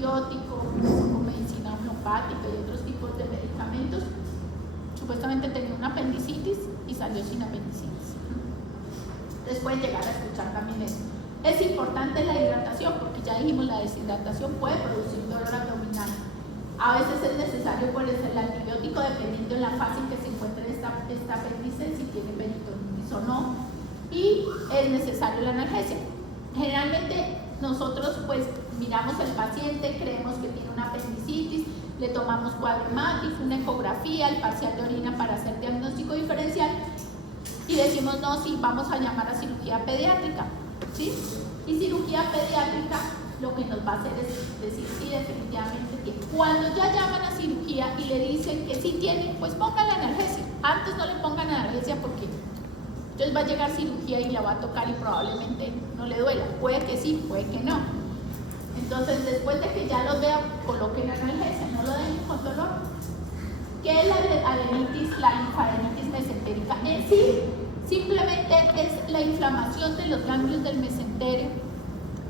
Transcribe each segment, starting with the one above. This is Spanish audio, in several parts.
antibiótico, con medicina homeopática y otros tipos de medicamentos. Supuestamente tenía una apendicitis y salió sin apendicitis. Ustedes pueden llegar a escuchar también eso. Es importante la hidratación, porque ya dijimos la deshidratación puede producir dolor abdominal. A veces es necesario por el antibiótico dependiendo de la fase en que se encuentre esta apéndice, si tiene peritonitis o no, y es necesario la analgesia. Generalmente nosotros pues miramos al paciente, creemos que tiene una apendicitis, le tomamos cuadro hemático, una ecografía, el parcial de orina para hacer diagnóstico diferencial y decimos no, sí, vamos a llamar a cirugía pediátrica, ¿sí? Y cirugía pediátrica lo que nos va a hacer es decir sí, definitivamente tiene. Cuando ya llaman a cirugía y le dicen que sí tiene, pues pongan la analgesia. Antes no le pongan analgesia porque entonces va a llegar cirugía y la va a tocar y probablemente no le duela. Puede que sí, puede que no. Entonces después de que ya los vea, coloquen la analgesia, no lo dejen con dolor. ¿Qué es la adenitis, la linfadenitis mesentérica? En sí, simplemente es la inflamación de los ganglios del mesenterio.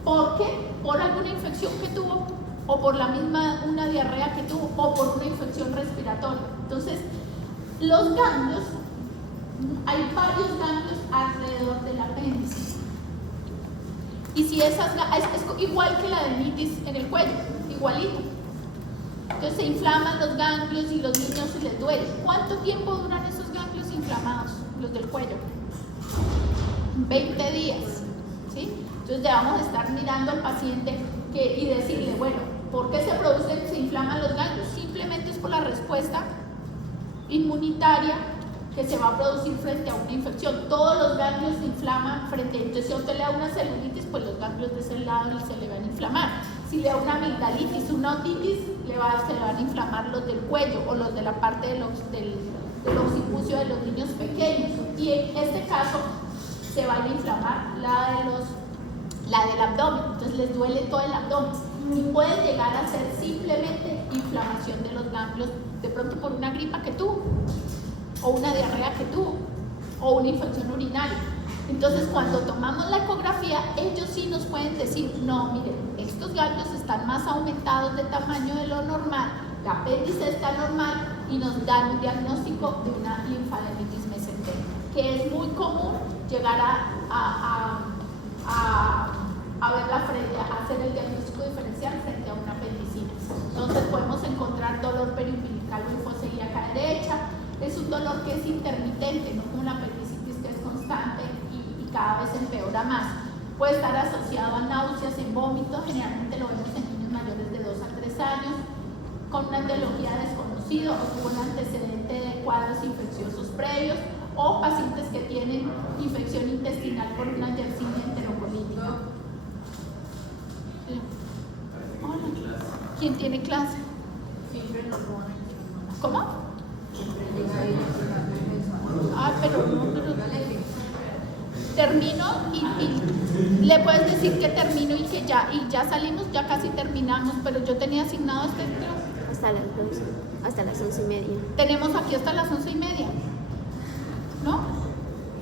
¿Por qué? Por alguna infección que tuvo, o por una diarrea que tuvo, o por una infección respiratoria. Entonces, los ganglios, hay varios ganglios alrededor del apéndice. Y si es igual que la adenitis en el cuello, igualito. Entonces se inflaman los ganglios y los niños se les duele. ¿Cuánto tiempo duran esos ganglios inflamados, los del cuello? 20 días, ¿sí? Entonces debemos estar mirando al paciente y decirle, bueno, ¿por qué se inflaman los ganglios? Simplemente es por la respuesta inmunitaria que se va a producir frente a una infección. Todos los ganglios se inflaman entonces si a usted le da una celulitis, pues los ganglios de ese lado se le van a inflamar. Si le da una amigdalitis, una otitis, se le van a inflamar los del cuello o los de la parte del occipucio de los niños pequeños. Y en este caso se va a inflamar la del abdomen, entonces les duele todo el abdomen. Y puede llegar a ser simplemente inflamación de los ganglios, de pronto por una gripa que tuvo, o una diarrea que tuvo, o una infección urinaria. Entonces cuando tomamos la ecografía, ellos sí nos pueden decir, no, miren, estos ganglios están más aumentados de tamaño de lo normal, la apéndice está normal y nos dan un diagnóstico de una linfadenitis mesentérica, que es muy común llegar a verla a hacer el diagnóstico diferencial frente a una apendicitis. Entonces podemos encontrar dolor periumbilical o linfocelíaca derecha. Es un dolor que es intermitente, no como una apendicitis que es constante y cada vez empeora más. Puede estar asociado a náuseas, en vómitos, generalmente lo vemos en niños mayores de 2 a 3 años, con una etiología desconocida o con un antecedente de cuadros infecciosos previos, o pacientes que tienen infección intestinal por una yersinia enterocolítica. Hola. ¿Quién tiene clase? ¿Cómo? Pero termino y le puedes decir que termino y que ya salimos, ya casi terminamos, pero yo tenía asignado hasta las 11:30. Tenemos aquí hasta las 11:30, ¿no?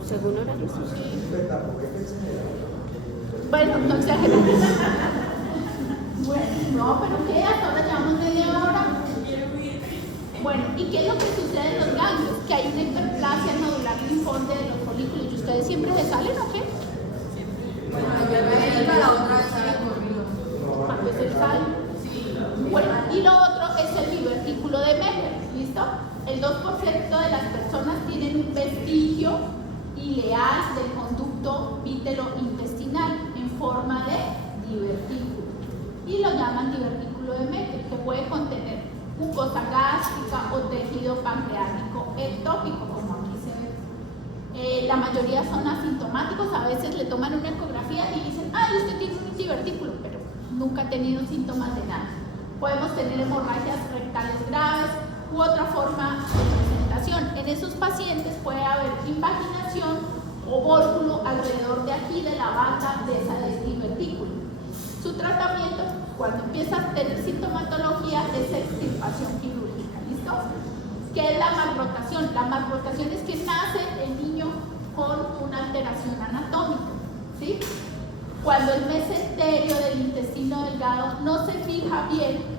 Según horario, sí. Bueno, no exageré. Bueno, no, pero ¿qué? Hasta ahora llevamos media hora. Bueno, ¿y qué es lo que sucede en los ganglios? Que hay una hiperplasia nodular linfoide de los folículos. ¿Y ustedes siempre se salen o qué? Bueno, la otra vez había corrido. ¿Cuándo se sale? Sí. Bueno, y lo otro es el divertículo de Meckel, ¿listo? El 2% de las personas tienen un vestigio ileal del conducto vítero-intestinal en forma de divertículo. Y lo llaman divertículo de Meckel, que puede contener mucosa gástrica o tejido pancreático ectópico, como aquí se ve. La mayoría son asintomáticos, a veces le toman una ecografía y dicen, usted tiene un divertículo, pero nunca ha tenido síntomas de nada. Podemos tener hemorragias rectales graves u otra forma de presentación. En esos pacientes puede haber invaginación o vórculo alrededor de aquí de la banda de ese divertículo. Su tratamiento, cuando empieza a tener sintomatología, es extirpación quirúrgica, ¿listo? ¿Qué es la malrotación? La malrotación es que nace el niño con una alteración anatómica, ¿sí? cuando el mesenterio del intestino delgado no se fija bien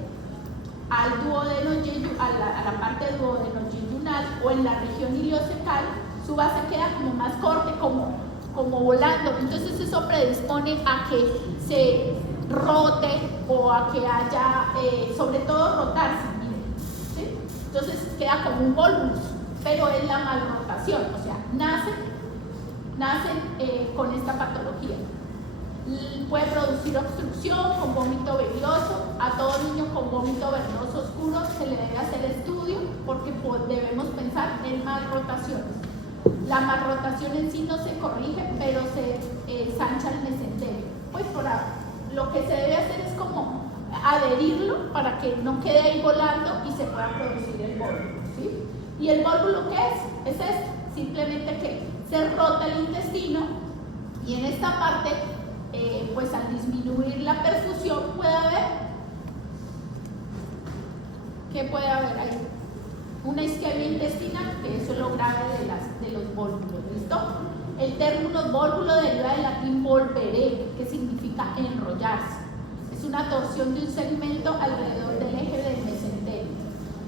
al duodeno, a la parte duodeno-yeyunal o en la región iliocecal, su base queda como más corta, como volando. Entonces eso predispone a que se rote o a que haya, sobre todo rotarse, miren, ¿sí? Entonces queda como un volvulus, pero es la malrotación, o sea, nacen con esta patología. Puede producir obstrucción con vómito verioso. A todo niño con vómito verioso oscuro se le debe hacer estudio porque debemos pensar en malrotaciones. La malrotación en sí no se corrige, pero se ensancha el mesenterio. Pues lo que se debe hacer es como adherirlo para que no quede ahí volando y se pueda producir el vólvulo, ¿sí? ¿Y el vólvulo qué es? Es esto, simplemente que se rota el intestino y en esta parte, pues al disminuir la perfusión puede haber, ¿qué puede haber ahí? Una isquemia intestinal, que eso es lo grave de los vólvulos, ¿listo? El término vólvulo deriva del latín volvere, que significa enrollarse. Es una torsión de un segmento alrededor del eje del mesenterio.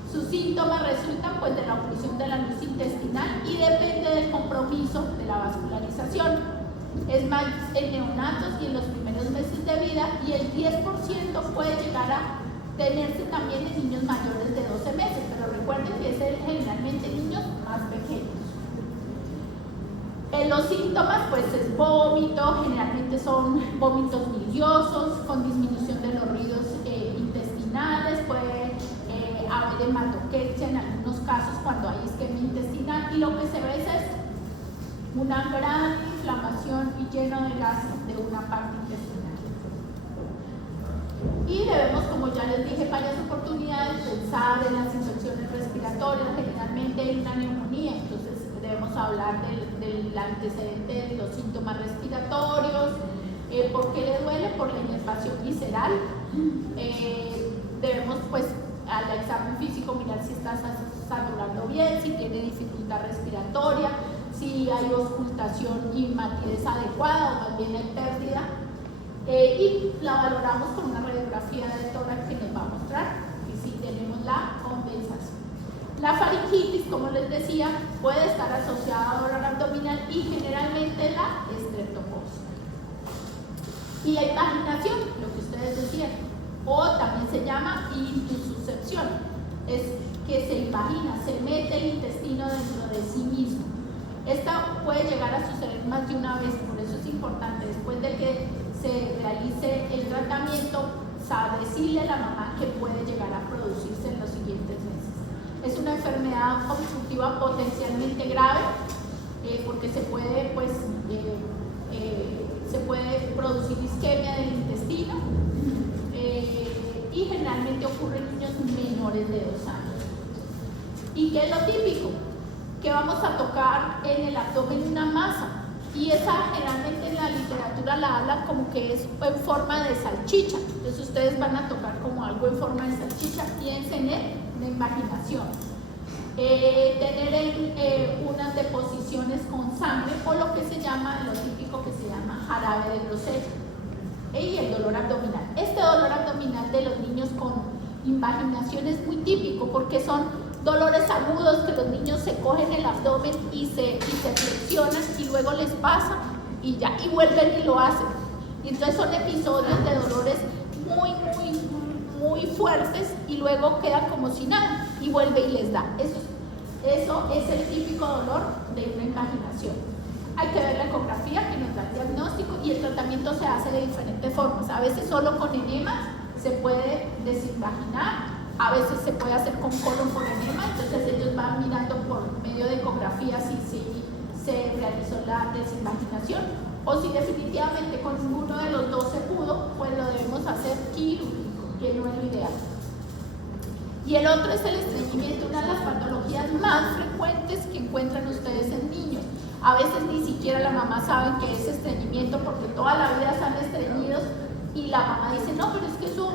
Sus síntomas resultan pues de la oclusión de la luz intestinal y depende del compromiso de la vascularización. Es más en neonatos y en los primeros meses de vida, y el 10% puede llegar a tenerse también en niños mayores de 12 meses, pero recuerden que es generalmente niños más pequeños. Los síntomas pues es vómito, generalmente son vómitos biliosos con disminución de los ruidos intestinales, puede haber hematoquexia en algunos casos cuando hay isquemia intestinal, y lo que se ve es una gran inflamación y lleno de gas de una parte intestinal. Y debemos, como ya les dije en varias oportunidades, pensar en las infecciones respiratorias. Generalmente hay una neumonía, entonces debemos hablar del antecedente de los síntomas respiratorios. ¿Por qué le duele? Por la inervación visceral. Debemos pues al examen físico mirar si está saturando bien, si tiene dificultad respiratoria, si hay auscultación y matidez adecuada o más bien hay pérdida, y la valoramos con una radiografía de tórax que nos va a mostrar que sí tenemos la compensación. La faringitis, como les decía, puede estar asociada a dolor abdominal y generalmente la estreptococcus. Y la impaginación, lo que ustedes decían, o también se llama intususcepción, es que se impagina, se mete el intestino dentro de sí mismo. Esta puede llegar a suceder más de una vez, por eso es importante, después de que se realice el tratamiento, decirle a la mamá que puede llegar a producirse en los siguientes meses. Es una enfermedad obstructiva potencialmente grave, porque se puede, pues, se puede producir isquemia del intestino, y generalmente ocurre en niños menores de 2 años. ¿Y qué es lo típico? Que vamos a tocar en el abdomen una masa, y esa generalmente en la literatura la hablan como que es en forma de salchicha. Entonces ustedes van a tocar como algo en forma de salchicha, piensen en la imaginación. Tener unas deposiciones con sangre, o lo que se llama, lo típico que se llama jarabe de grosella, y el dolor abdominal. Este dolor abdominal de los niños con invaginación es muy típico porque son dolores agudos que los niños se cogen el abdomen y se flexionan y luego les pasa y ya, y vuelven y lo hacen. Y entonces son episodios de dolores muy fuertes y luego queda como si nada y vuelve y les da. Eso es el típico dolor de una invaginación. Hay que ver la ecografía que nos da el diagnóstico, y el tratamiento se hace de diferentes formas. A veces solo con enemas se puede desinvaginar, a veces se puede hacer con colon por enema, entonces ellos van mirando por medio de ecografía si se realizó la desinvaginación, o si definitivamente con ninguno de los dos se pudo, pues lo debemos hacer quirúrgico, que no es lo ideal. Y el otro es el estreñimiento, una de las patologías más frecuentes que encuentran ustedes en niños. A veces ni siquiera la mamá sabe que es estreñimiento porque toda la vida están estreñidos, y la mamá dice, no, pero es que eso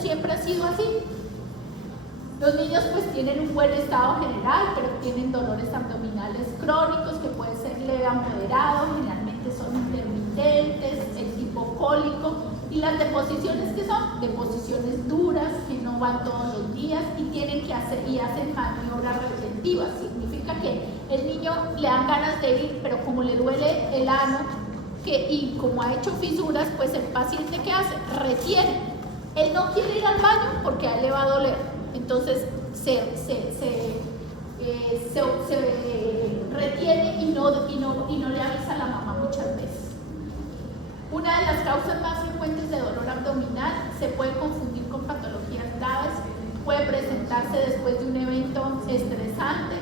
siempre ha sido así. Los niños pues tienen un buen estado general, pero tienen dolores abdominales crónicos que pueden ser leve a moderado, generalmente son intermitentes, el tipo cólico. Y las deposiciones, ¿qué son? Deposiciones duras que no van todos los días y tienen que hacer y hacen maniobras retentivas. Significa que el niño le dan ganas de ir, pero como le duele el ano y como ha hecho fisuras, pues el paciente, ¿qué hace? Retiene. Él no quiere ir al baño porque a él le va a doler. Entonces se retiene y no le avisa a la mamá muchas veces. Una de las causas más frecuentes de dolor abdominal se puede confundir con patologías graves, puede presentarse después de un evento estresante,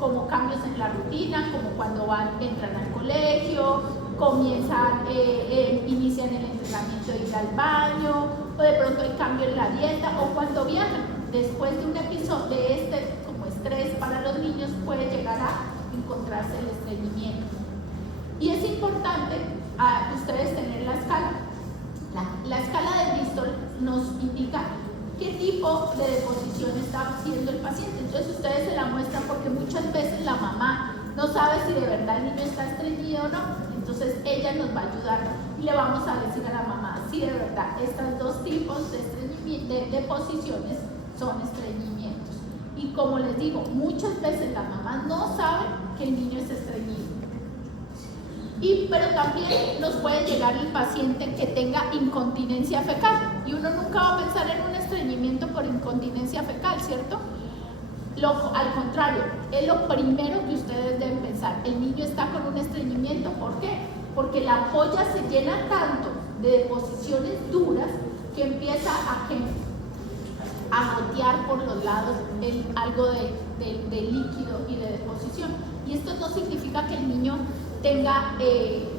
como cambios en la rutina, como cuando entran al colegio, inician el entrenamiento de ir al baño, o de pronto hay cambio en la dieta, o cuando viajan. Después de un episodio de como estrés para los niños, puede llegar a encontrarse el estreñimiento. Y es importante ustedes tener la escala. La escala de Bristol nos indica qué tipo de deposición está haciendo el paciente. Entonces ustedes se la muestran porque muchas veces la mamá no sabe si de verdad el niño está estreñido o no. Entonces ella nos va a ayudar y le vamos a decir a la mamá si de verdad estos dos tipos de deposiciones son estreñimientos. Y como les digo, muchas veces la mamá no sabe que el niño es estreñido. Pero también nos puede llegar el paciente que tenga incontinencia fecal y uno nunca va a pensar en un estreñimiento por incontinencia fecal, ¿cierto? Al contrario, es lo primero que ustedes deben pensar. El niño está con un estreñimiento, ¿por qué? Porque la ampolla se llena tanto de deposiciones duras que empieza a gotear por los lados algo de líquido y de deposición. Y esto no significa que el niño tenga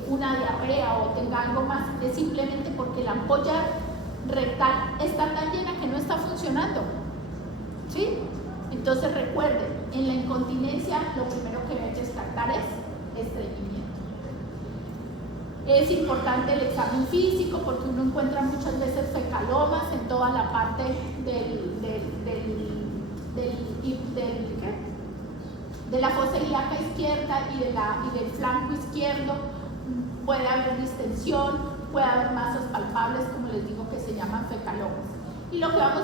una diarrea o tenga algo más, es simplemente porque la ampolla rectal está tan llena que no está funcionando, ¿sí? Entonces recuerden, en la incontinencia lo primero que deben descartar es estreñimiento. Es importante el examen físico porque uno encuentra muchas veces fecalomas en toda la parte de la fosa ilíaca izquierda y del flanco izquierdo. Puede haber distensión, puede haber masas palpables, como les digo, que se llaman fecalomas. Y lo que vamos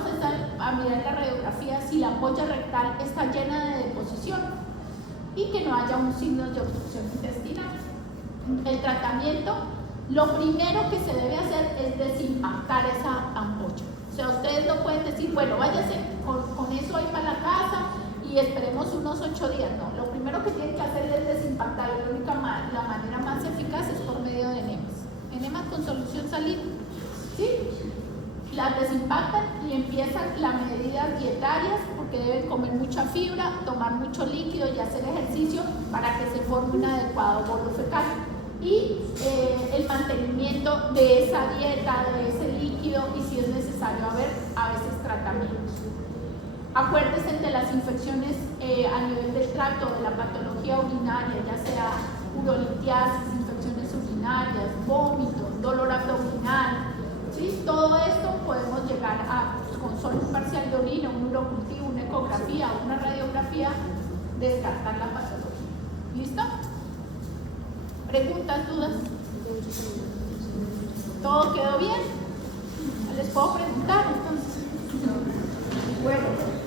a mirar en la radiografía si la ampolla rectal está llena de deposición y que no haya un signo de obstrucción intestinal. El tratamiento, lo primero que se debe hacer es desimpactar esa ampolla. O sea, ustedes no pueden decir, bueno, váyase con eso ahí para la casa y esperemos unos 8 días. No, lo primero que tienen que hacer es desimpactar. La manera más eficaz es por medio de enemas con solución salina, ¿sí? Las desimpactan y empiezan las medidas dietarias porque deben comer mucha fibra, tomar mucho líquido y hacer ejercicio para que se forme un adecuado bolo fecal. Y el mantenimiento de esa dieta, de ese líquido y si es necesario a veces tratamientos. Acuérdense de las infecciones a nivel del tracto, de la patología urinaria, ya sea urolitiasis, infecciones urinarias, vómito, dolor abdominal, ¿sí? Todo esto podemos llegar con solo un parcial de orina, un urocultivo, una ecografía, una radiografía, descartar la patología. ¿Listo? ¿Preguntas, dudas? ¿Todo quedó bien? ¿Les puedo preguntar entonces? Bueno.